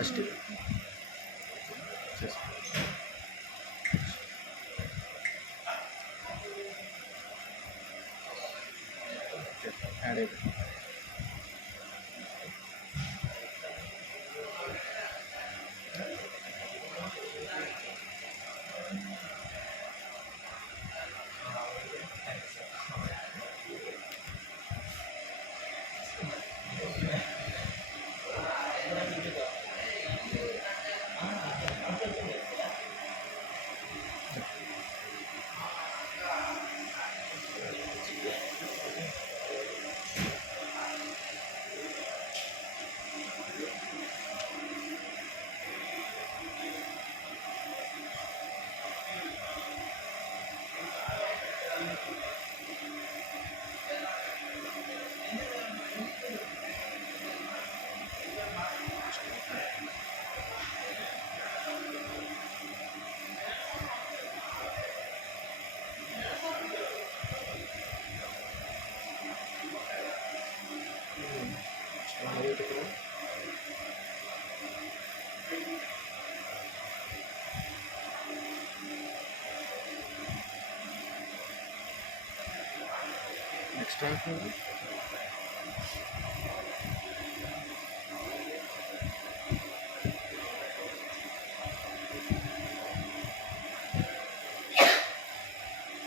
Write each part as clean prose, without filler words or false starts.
First add అయిపోయింది. Next rank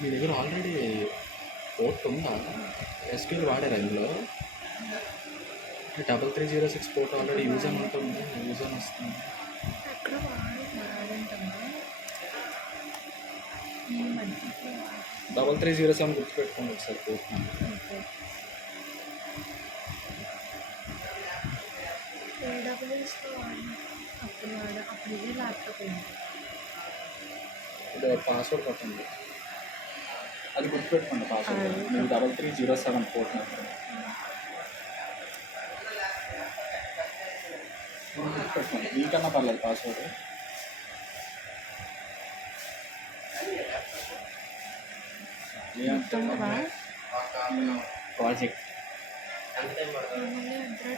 మీ దగ్గర already port ఉందా? ఎస్క్యూఎల్ వాడారా ఇందులో? 3306 పోర్ట్ ఆల్రెడీ యూజ్ అని ఉంటుంది, యూజ్ అని వస్తుంది. 3307 గుర్తుపెట్టుకోండి ఒకసారి పోర్ట్. పాస్వర్డ్ కొట్టండి, అది గుర్తుపెట్టుకోండి పాస్వర్డ్. మీరు 3307 పోర్ట్ గుర్తుపెట్టుకోండి, మీకన్నా పర్లేదు పాస్వర్డ్. ప్రాజెక్ట్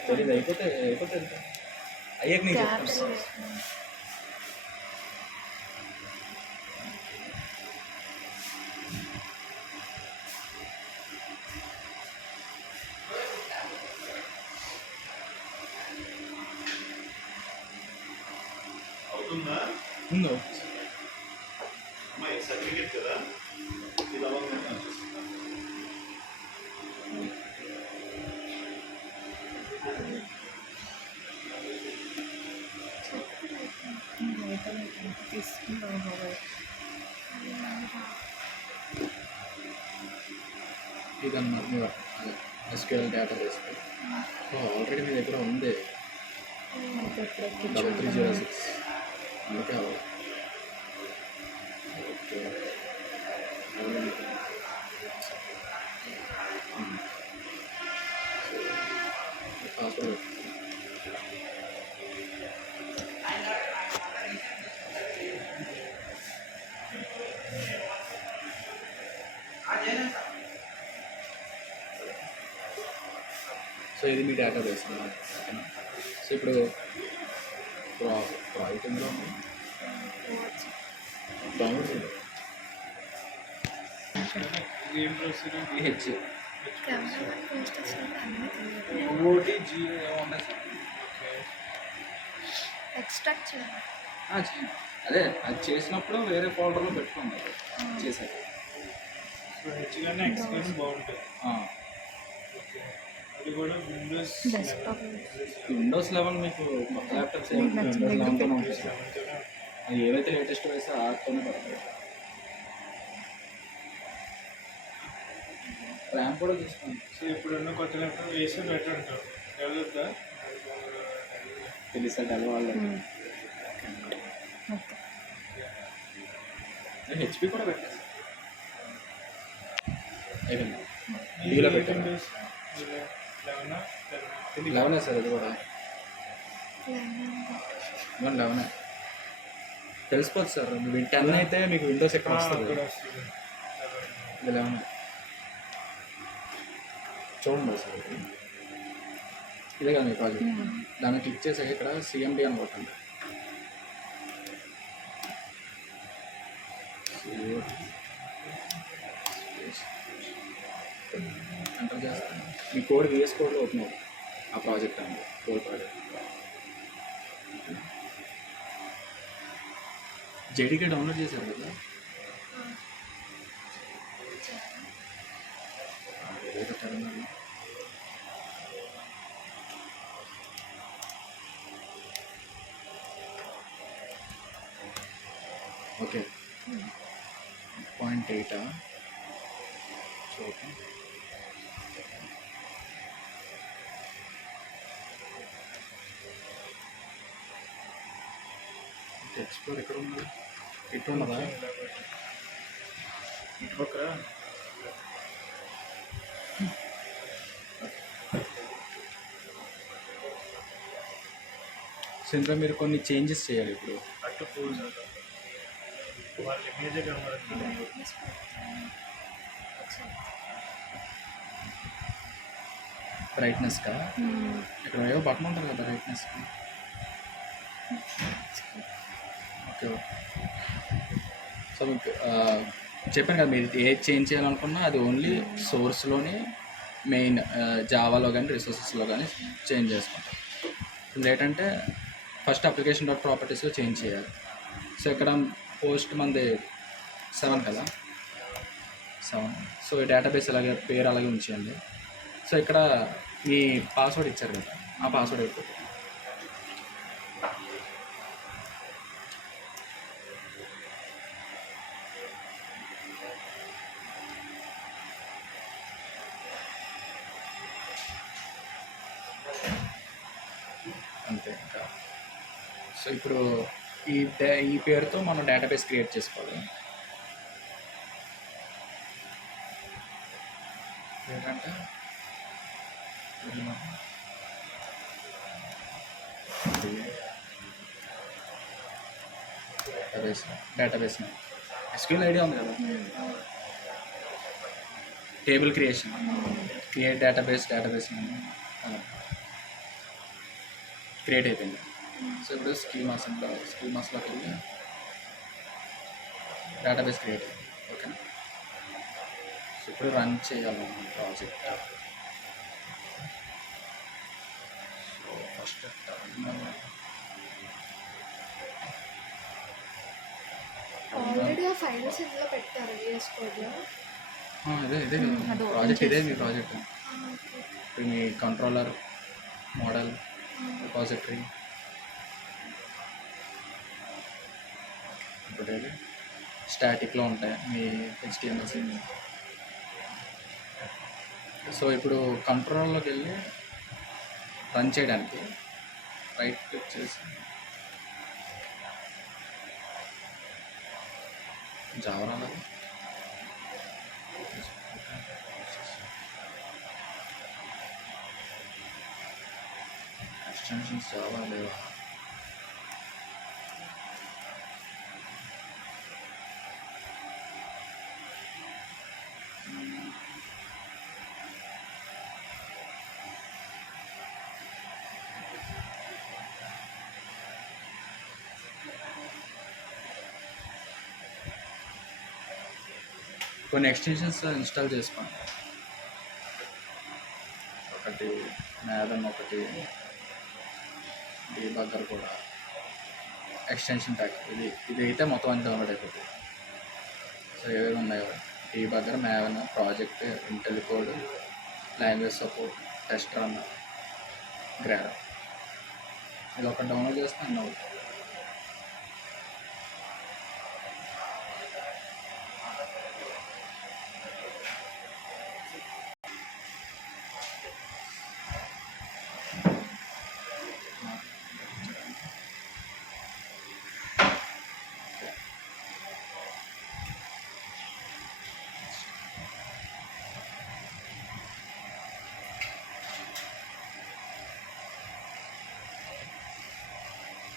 తెలీదు, అయిపోతే అయ్యాక నీకు చెప్తాను. ముందు సర్టిఫికేట్ కదా ఇదన్నమాట మీరు ఎస్క్యూఎల్ డేటాబేస్ ఆల్రెడీ మీ దగ్గర ఉంది 3306, అందుకే ఓకే. పాస్వర్డ్ సో ఇది మీ డేటాబేస్ అన్నమాట. సో ఇప్పుడు ప్రాజెక్ట్ ఎందులో డౌన్లోడ్ చేయండి. ఎక్స్ట్రాక్ట్ చేయాలి. అదే అది చేసినప్పుడు వేరే ఫోల్డర్లో పెట్టుకోండి. చేశారు బాగుంటుంది. అది కూడా విండోస్ లెవెల్ మీకు కొత్త ల్యాప్టాప్స్ విండోస్ 11తోనే ఉంటుంది. అది ఏవైతే లేటెస్ట్ వేస్తే ఆర్తోనే పడుతుంది. ర్యామ్ కూడా తీసుకోండి. సో ఇప్పుడున్న కొత్త ల్యాప్టాప్ వేసి బెటర్ అంటారు. డెవలప్దా తెలుసా డెవలప్ హెచ్పి కూడా పెట్టేసి అయిపోయింది. డీలో పెట్టండి. 11 సార్, అది కూడా 11 తెలిసిపోతుంది సార్. మీరు 10 అయితే మీకు విండోస్ ఎక్కడ వస్తుంది? 11 చూడండి సార్. ఇదే కదా మీ ప్రాజెక్ట్. దాన్ని క్లిక్ చేసాక ఇక్కడ సిఎండి అని కొట్టండి. ఎంటర్ చేస్తాను. మీ కోడ్ విఎస్ కోడ్లో ఓపెన్ అవుతుంది ఆ ప్రాజెక్ట్ అండి, కోడ్ ప్రాజెక్ట్. జేడీకే డౌన్లోడ్ చేశారు కదా. ఏదో పెట్టారన్నారు. Okay 0.8 okay. ఎక్స్ప్లోర్ ఎక్కడ ఉంది? ఇటు ఉన్నదా? ఇటు పక్కన సో ఇందులో మీరు కొన్ని చేంజెస్ చేయాలి ఇప్పుడు. అటు పూజ వాళ్ళ ఇమేజ్ కనబడుతుంది. బ్రైట్నెస్కా ఇక్కడ ఏవో బటన్ ఉంటుంది కదా బ్రైట్నెస్కి. Okay okay. సో మీకు చెప్పాను కదా, మీరు ఏది చేంజ్ చేయాలనుకున్నా అది ఓన్లీ సోర్స్లోని మెయిన్ జావాలో కానీ రిసోర్సెస్లో కానీ చేంజ్ చేసుకుంటాం. లేటంటే ఫస్ట్ అప్లికేషన్ డాట్ ప్రాపర్టీస్లో చేంజ్ చేయాలి. సో ఇక్కడ పోస్ట్ మంది 7 కదా, 7. సో ఈ డేటాబేస్ అలాగే పేరు అలాగే ఉంచేయండి. సో ఇక్కడ మీ పాస్వర్డ్ ఇచ్చారు కదా, ఆ పాస్వర్డ్ అయిపోతుంది. అంతే ఇంకా. సో ఇప్పుడు ఈ పేరుతో మనం డేటాబేస్ క్రియేట్ చేసుకోవాలి. ఏంటంటే డేటాబేస్ ఎస్క్యూఎల్ ఐడియా ఉంది కదా, టేబుల్ క్రియేట్ డేటాబేస్ క్రియేట్ అయిపోయింది. సో ఇప్పుడు స్కీమాస్లోకి వెళ్ళి డేటాబేస్ క్రియేట్ అయింది. ఓకేనా. సో ఇప్పుడు రన్ చేయాలి ప్రాజెక్ట్. సో ఫస్ట్ ఆల్రెడీ ఆ ఫైల్స్ ఇందులో పెట్టారు విఎస్ కోడ్లో. ఇదే ప్రాజెక్ట్, ఇదే మీ ప్రాజెక్ట్. ఇప్పుడు మీ కంట్రోలర్, మోడల్, రిపాజిటరీ, ఇప్పుడు స్టాటిక్లో ఉంటాయి మీ HTML. సో ఇప్పుడు కంట్రోల్లోకి వెళ్ళి రన్ చేయడానికి రైట్ క్లిక్ చేసి జావా రావాలి. ఎక్స్టెన్షన్స్ జావా లేవా? కొన్ని ఎక్స్టెన్షన్స్ ఇన్స్టాల్ చేసుకోండి. ఒకటి మ్యాథన్, ఒకటి డీబగ్గర్ కూడా ఎక్స్టెన్షన్ ప్యాక్. ఇది అయితే మొత్తం అన్ని డౌన్లోడ్ అయిపోతుంది. సో ఏవేవి ఉన్నాయో డీబగ్గర్, మ్యాథన్, project, IntelliCode, language support, test run, Gradle, ఇది ఒకటి డౌన్లోడ్ చేస్తే అన్నీ అవుతుంది.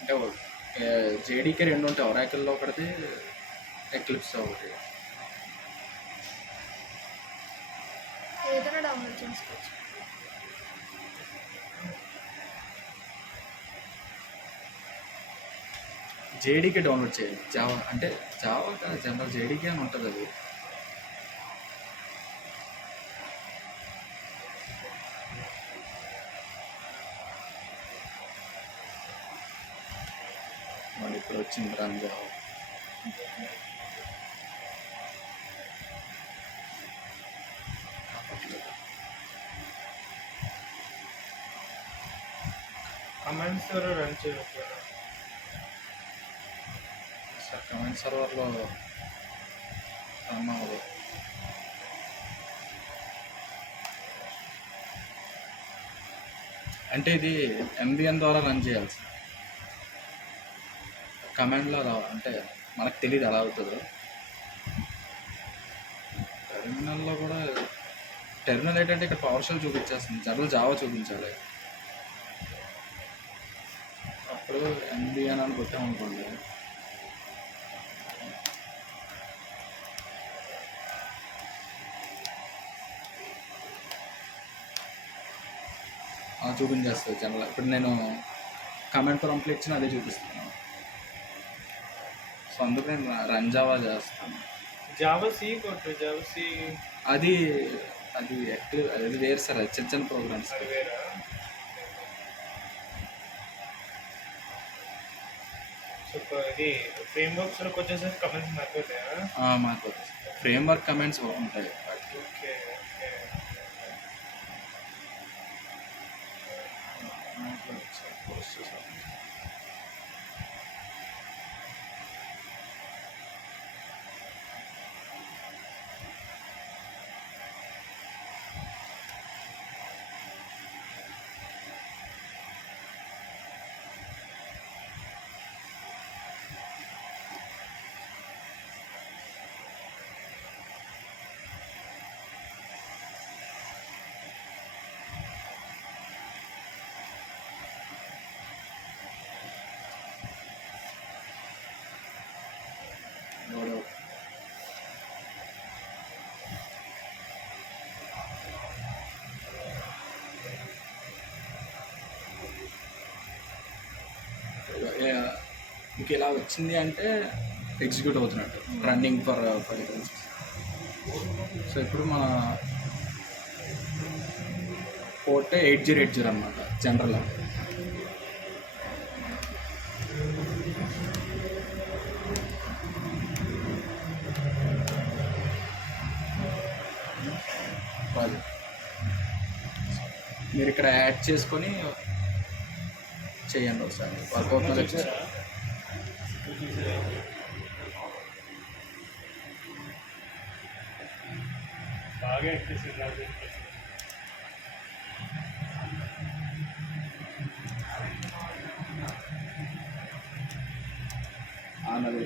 అంటే జేడీకే 2 ఉంటాయి, ఒరాకిల్లో ఒకటి, ఎక్లిప్స్ ఒకటి. ఏదైనా డౌన్లోడ్ చేసుకోవచ్చు. జేడీకే డౌన్లోడ్ చేయాలి. జావా అంటే జావా కాదు, జనరల్ జేడీకే అని ఉంటుంది అది. మళ్ళీ ఇప్పుడు వచ్చింది రన్ జావా. కమాండ్స్ ద్వారా రన్ చేయవచ్చు. సార్ కమెంట్ సర్వర్లో రన్ అవ్వదు. అంటే ఇది ఎంబిఎన్ ద్వారా రన్ చేయాలి సార్. కమాండ్లో అలా అంటే మనకు తెలియదు ఎలా అవుతుందో. టెర్మినల్లో కూడా టెర్మినల్ ఏంటంటే ఇక్కడ పవర్ షెల్ చూపించేస్తుంది, జనరల్ జావా చూపించాలి. అప్పుడు ఎంబిఎన్ అని కొట్టామనుకోండి, చూపించేస్తుంది జనరల్. ఇప్పుడు నేను కమెంట్ ప్రాంప్ట్ ఇచ్చిన అదే చూపిస్తాను. సో అందుకు నేను రన్ జావా చేస్తాను. జావా సి కొట్టు, జావా సి అది అది యాక్టివ్, అది వేరు సార్, అది చిన్న చిన్న ప్రోగ్రామ్స్. అది వేరా? సో ఇది ఫ్రేమ్వర్క్స్లోకి వచ్చేసరికి కమెంట్స్ మారిపోతాయా? మాకు ఫ్రేమ్వర్క్ కమెంట్స్ ఉంటాయి. Okay okay. మీకు ఇలా వచ్చింది అంటే ఎగ్జిక్యూట్ అవుతున్నట్టు, రన్నింగ్ ఫర్ 5 minutes. సో ఇప్పుడు మన పోర్ట్ 8080 అనమాట జనరల్. మీరు ఇక్కడ యాడ్ చేసుకొని చేయండి ఒకసారి, వర్కౌట్. బాగా ఎక్కేసింది. అన్నది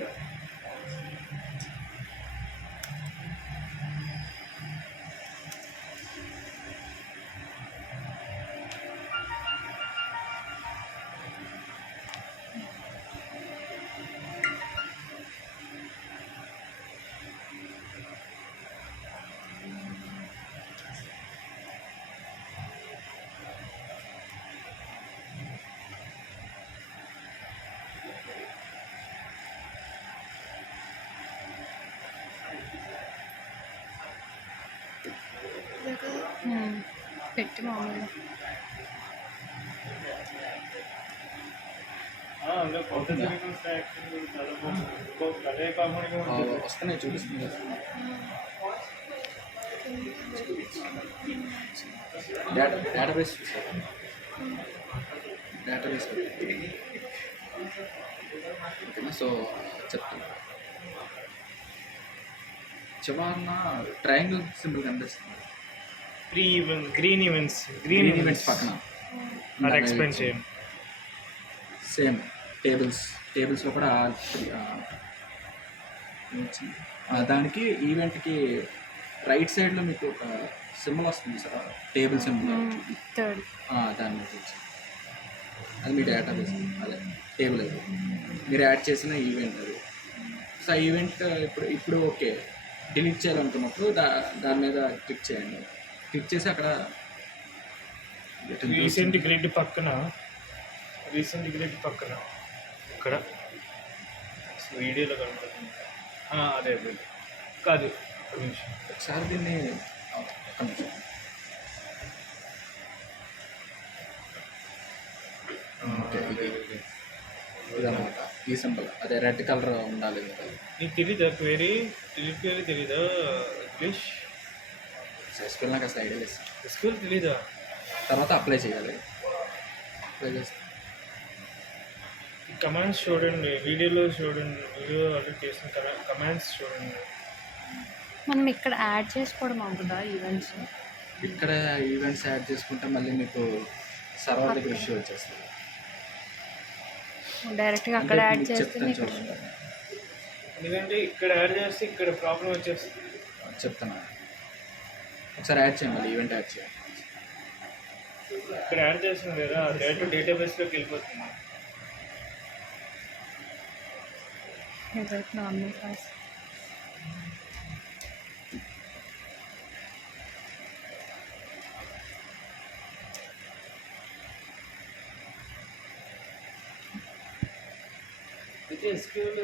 పెట్టి మామూలుగా అదే కాకుండా వస్తున్నాయి, చూపిస్తుంది. డేటాబేస్ ఓకేనా. సో చెప్తాను, చివరన ట్రయాంగిల్ సింబల్ కనిపిస్తుంది, గ్రీన్ ఈవెంట్స్ పక్కన. అది ఎక్స్ప్లెయిన్ చేయండి. సేమ్ టేబుల్స్లో కూడా దానికి ఈవెంట్కి రైట్ సైడ్లో మీకు ఒక సింబల్ వస్తుంది సార్, టేబుల్ సింబల్. దాని మీద వచ్చి అది మీ డేటాబేస్, అదే టేబుల్ అది మీరు యాడ్ చేసిన ఈవెంట్ అది. సో ఆ ఈవెంట్ ఇప్పుడు ఓకే డిలీట్ చేయాలనుకున్నప్పుడు దాని మీద క్లిక్ చేయండి. క్లిక్ చేసి అక్కడ రీసెంట్ గ్రిడ్ పక్కన ఇక్కడ వీడియోలో కనపడుతుంది. అదే అదే కాదు, ఒక నిమిషం. ఒకసారి దీన్ని ఒక్క నిమిషం. ఓకే, ఇదన్నమాట ఈ సింబల్ అదే రెడ్ కలర్ ఉండాలి కదా. నీకు తెలీదా క్వేరీ తెలీదా ఇంగ్లీష్ ఎస్క్యూఎల్ నాకు అసలు ఐడియా లేదు. స్కూల్ తెలీదా? తర్వాత అప్లై చేయాలి. అప్లై చేస్తే కమాండ్స్ చూడండి, వీడియో ఆల్రెడీ చేసిన కమాండ్స్ చూడండి. మనం ఇక్కడ యాడ్ చేసుకోవడం అవుతుందా ఈవెంట్స్? ఇక్కడ ఈవెంట్స్ యాడ్ చేసుకుంటే మళ్ళీ మీకు సర్వర్ దగ్గర ఇష్యూ వచ్చేస్తుంది. డైరెక్ట్గా అక్కడ అంటే యాడ్ మీకు చేస్తే చెప్తాను చూడండి. ఎందుకంటే ఇక్కడ యాడ్ చేస్తే ఇక్కడ ప్రాబ్లం వచ్చేస్తుంది. చెప్తాను ఒకసారి యాడ్ చేయండి, మళ్ళీ ఈవెంట్ యాడ్ చేయండి. ఇక్కడ యాడ్ చేస్తుంది కదా, డైరెక్ట్ డేటాబేస్లోకి వెళ్ళిపోతుంది. నార్మల్ క్లాస్ అయితే ఎస్క్యూఎల్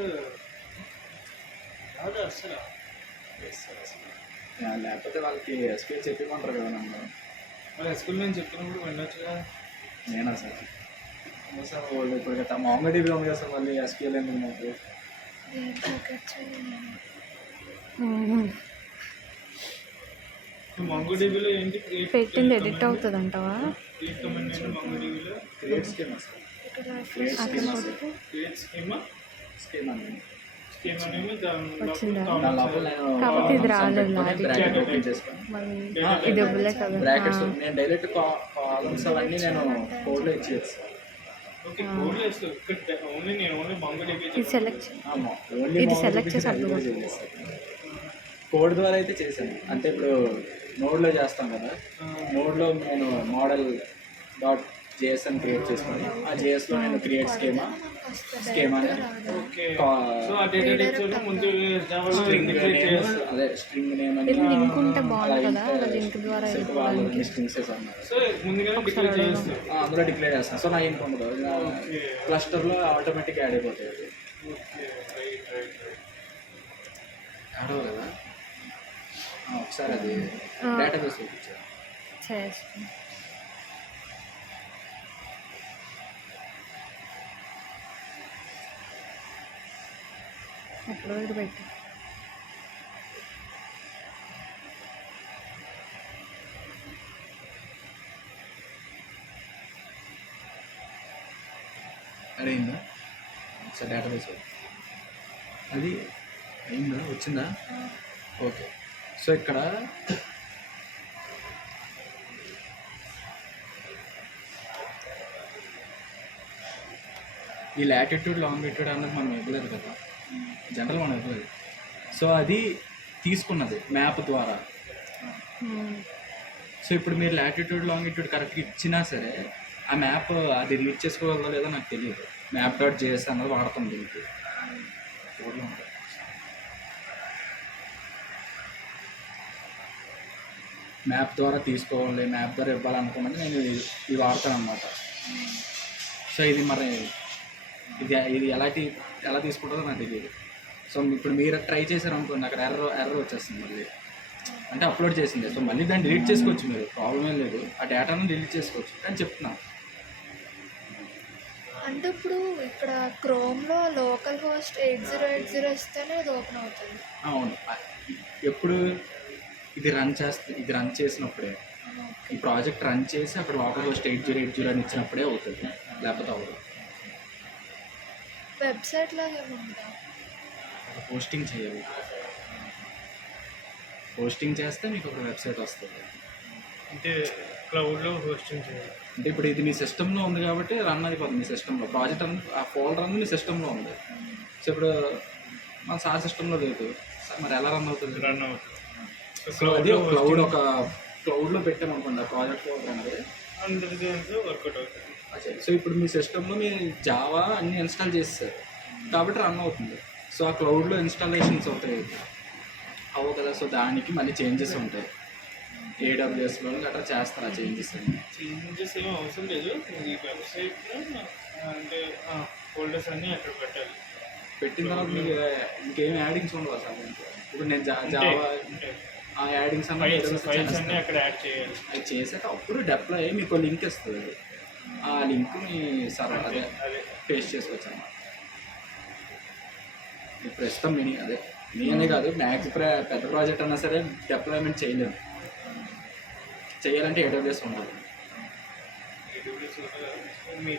రాదు అసలు. లేకపోతే వాళ్ళకి ఎస్క్యూఎల్ చెప్పమంటారు కదా నన్ను. మరి ఎస్క్యూఎల్ నేను చెప్పినప్పుడు వినొచ్చుగా. నేనా సార్ సార్ వాళ్ళు ఇప్పుడు కదా మాంగోడీ ఉంది కదా సార్, మళ్ళీ ఎస్క్యూఎల్ ఎందుకు నాకు? మంగోడీబీలో ఏంటి పెట్టింది ఎడిట్ అవుతుంది అంటావా? క్రియేట్ కమాండ్ ఏంటి మంగోడీబీలో? క్రియేట్ స్కీమా సార్, క్రియేట్ అక్కడ స్కీమా కొడుకు క్రియేట్ స్కీమా స్కీమా అని అనేవి వచ్చిందా? దాని లోపల నేను కాకపోతే ఇది రాలేదు నాది. బ్రాకెట్ ఓపెన్ చేసుకుని మరి ఇది ఇవ్వలే కదా. బ్రాకెట్స్ నేను డైరెక్ట్ కాలమ్స్ అవన్నీ నేను కోడ్లో ఇచ్చేస్తాను. ఓకే, కోడ్లో వేస్తావు. ఇక్కడ ఓన్లీ మంగోడీబీ ఇది సెలెక్ట్ ఇది select చేసి upload కోడ్ ద్వారా అయితే చేశాను. అంటే ఇప్పుడు నోడ్లో చేస్తాం కదా, నోడ్లో నేను మోడల్ డాట్ జేఎస్ అని క్రియేట్ చేసుకుని ఆ జేఎస్లో నేను క్రియేట్ స్కీమా ఓకే. సో ఆ డేటా టైప్స్ ముందు జావాలో ఇంటిగ్రేట్ చేస్తారు. అదే స్ట్రింగ్ నేమ్ అని ఇది లింక్ ఉంటే బాగుంది కదా, అలా లింక్ ద్వారా వాళ్ళు స్ట్రింగ్స్ అన్నారు. సో ముందుగానే డిక్లేర్ చేస్తారు. అందులో డిక్లేర్ చేస్తాను. సో నా ఏం ఉండదు, క్లస్టర్లో ఆటోమేటిక్ యాడ్ అయిపోతాయి. అది ఓకే, రైట్. యాడ్ అవ్వదు కదా. ఒకసారి అది డేటాబేస్ చూపించారు. చేస్తాం. ఎప్పుడో ఇది పెట్టి అయిందా? ఒకసారి డేటాబేస్ అది అయిందా, వచ్చిందా? ఓకే. సో ఇక్కడ ఈ లాటిట్యూడ్ లాంగిట్యూడ్ అన్నది మనం ఇవ్వలేదు కదా, జనరల్ మనం ఇవ్వలేదు. సో అది తీసుకున్నది మ్యాప్ ద్వారా. సో ఇప్పుడు మీరు లాటిట్యూడ్ లాంగిట్యూడ్ కరెక్ట్గా ఇచ్చినా సరే ఆ మ్యాప్ అది రీడ్ చేసుకోగలదో లేదో నాకు తెలియదు. మ్యాప్ డాట్ జేఎస్ అన్నది వాడతాం దీనికి. మ్యాప్ ద్వారా తీసుకోవాలి, మ్యాప్ ద్వారా ఇవ్వాలనుకున్నది నేను ఇది వాడతాను అన్నమాట. సో ఇది మరి ఇది ఎలా తీసుకుంటుందో నాకు తెలియదు. సో ఇప్పుడు మీరు ట్రై చేశారు అనుకోండి, అక్కడ ఎర్రర్ వచ్చేస్తుంది మళ్ళీ. అంటే అప్లోడ్ చేసింది, సో మళ్ళీ దాన్ని డిలీట్ చేసుకోవచ్చు, మీరు ప్రాబ్లం ఏం లేదు. ఆ డేటాను డిలీట్ చేసుకోవచ్చు. కానీ చెప్తున్నాను అంటే ఇప్పుడు ఇక్కడ క్రోమ్లో లోకల్ హోస్ట్ 8080 ఇస్తేనే ఇది ఓపెన్ అవుతుంది. అవును, ఎప్పుడు ఇది రన్ చేసినప్పుడే, ఈ ప్రాజెక్ట్ రన్ చేసి అక్కడ లోకల్ హోస్ట్ 8080 అని ఇచ్చినప్పుడే అవుతుంది, లేకపోతే అవ్వదు. వెబ్సైట్లో ఏముందా? పోస్టింగ్ చేయాలి. పోస్టింగ్ చేస్తే మీకు ఒక వెబ్సైట్ వస్తుంది. అంటే క్లౌడ్లో హోస్టింగ్ చేయాలి. అంటే ఇప్పుడు ఇది మీ సిస్టంలో ఉంది కాబట్టి రన్ అయిపోతుంది. మీ సిస్టంలో ప్రాజెక్ట్ ఆ ఫోల్డర్ అనేది మీ సిస్టంలో ఉంది. సో ఇప్పుడు మన సార్ సిస్టంలో లేదు, మరి ఎలా రన్ అవుతుంది? రన్ అవుతుంది. సో అది ఒక క్లౌడ్లో పెట్టామనుకోండి ఆ ప్రాజెక్ట్ ఫోల్డర్ అనేది, అందరిది వర్కౌట్ అవుతుంది. సో ఇప్పుడు మీ సిస్టంలో మీరు జావా అన్ని ఇన్స్టాల్ చేస్తారు కాబట్టి రన్ అవుతుంది. సో ఆ క్లౌడ్లో ఇన్స్టాలేషన్స్ అవుతాయి అవ్వవు కదా. సో దానికి మళ్ళీ చేంజెస్ ఉంటాయి. ఏడబ్ల్యూఎస్లో గట్రా చేస్తారు ఆ చేంజెస్ అన్ని. చేంజెస్ ఏమీ అవసరం లేదు. ఈ వెబ్సైట్లో అంటే ఫోల్డర్స్ అన్నీ అక్కడ పెట్టాలి. పెట్టిన తర్వాత మీకు ఇంకేం యాడింగ్స్ ఉండవు అసలు. ఇప్పుడు నేను జావా ఆ యాడింగ్స్ ఫైల్స్ అన్నీ అక్కడ యాడ్ చేయాలి. అది చేశాక అప్పుడు డిప్లాయ్ అయ్యి మీకు లింక్ ఇస్తుంది. ఆ లింక్ మీ సర్వర్ అదే పేస్ట్ చేసుకోవచ్చు అన్నమాట. ప్రస్తుతం మినీ అదే మినీ కాదు మ్యాక్స్ పెద్ద ప్రాజెక్ట్ అన్నా సరే డిప్లాయ్మెంట్ చేయలేము. చేయాలంటే AWS ఉండాలి. మీ